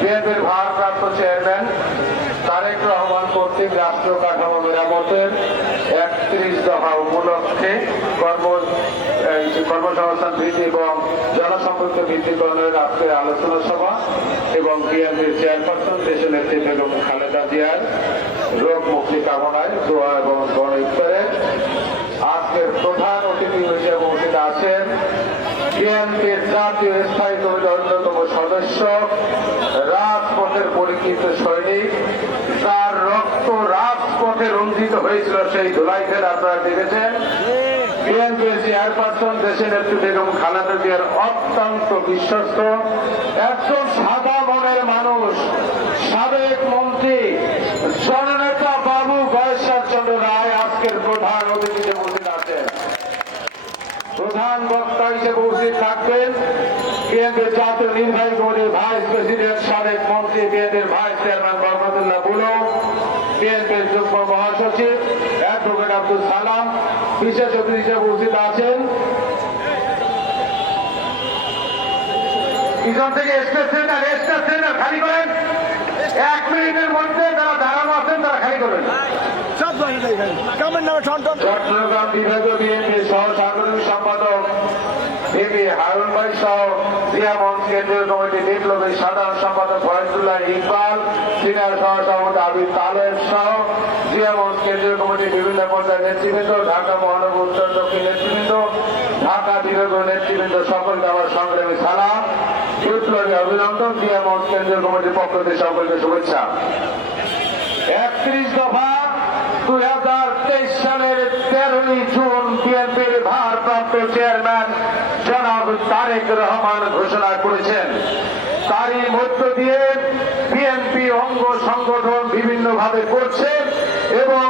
বিএনপির ভারপ্রাপ্ত চেয়ারম্যান তারেক রহমান কর্তৃক রাষ্ট্র কাঠামো মেরামতের ৩১ দফা উপলক্ষে কর্মসংস্থান বৃদ্ধি এবং জনসম্পর্ক বৃদ্ধিকরণের আজকের আলোচনা সভা এবং বিএনপির চেয়ারপারসন দেশনেত্রী বেগম খালেদা জিয়ার রোগ মুক্তি কামনায় দোয়া এবং গণ ইফতারে আজকের প্রধান অতিথি হিসেবে উপস্থিত আছেন বিএনপির জাতীয় স্থায়ী কমিটির অন্যতম সদস্য, রাজপথের পরিচিত সৈনিক, তার রক্ত রাজপথে রঞ্জিত হয়েছিল সেই ধুলাইখেল আপনারা দেখেছেন। বিএনপির চেয়ারপারসন দেশনেত্রী বেগম খালেদা জিয়ার অত্যন্ত বিশ্বস্ত একজন সাদা মনের মানুষ, সাবেক মন্ত্রী জননেতা বাবু গয়েশ্বর চন্দ্র রায় আজকের প্রধান অতিথিতে উপস্থিত আছেন। প্রধান বক্তা হিসেবে উপস্থিত থাকবেন বিএনপির জাতীয় নির্বাহী কমিটির ভাইস প্রেসিডেন্ট, সাবেক মন্ত্রী, বিএনপির ভাইস চেয়ারম্যান বরকতুল্লাহ বুলো, বিএনপির যুগ্ম মহাসচিব অ্যাডভোকেট আব্দুল সালাম। বিশেষ অতিথি হিসেবে উপস্থিত আছেন পিছন থেকে স্টেজ সেন্টার খালি করেন। 1 মিনিটের মধ্যে যারা দাঁড়ানো আছেন তারা খালি করবেন। চট্টগ্রাম বিভাগীয় বিএনপির সহ সাংগঠনিক সম্পাদক এপি হারুন ভাই সহ জিয়ামঞ্চ কেন্দ্রীয় কমিটি বিপ্লবী সাধারণ সম্পাদক ফয়জুল্লাহ ইকবাল, সিনিয়র সহ সভাপতি আবিদ তালেব সহ জিয়ামঞ্চ কেন্দ্রীয় কমিটির বিভিন্ন পর্যায়ের নেতৃবৃন্দ, ঢাকা মহানগর উত্তর দক্ষিণ নেতৃবৃন্দ, ঢাকা বিভাগীয় নেতৃবৃন্দ, সকলকে আমার সংগ্রামী সালাম, বিপ্লবী অভিনন্দন। জিয়ামঞ্চ কেন্দ্রীয় কমিটির পক্ষ থেকে সকলকে শুভেচ্ছা। 31 দফা 2023 সালের 13ই জুন বিএনপির ভারপ্রাপ্ত চেয়ারম্যান জনাব তারেক রহমান ঘোষণা করেছেন। তারই মধ্য দিয়ে বিএনপি অঙ্গ সংগঠন বিভিন্নভাবে করছে এবং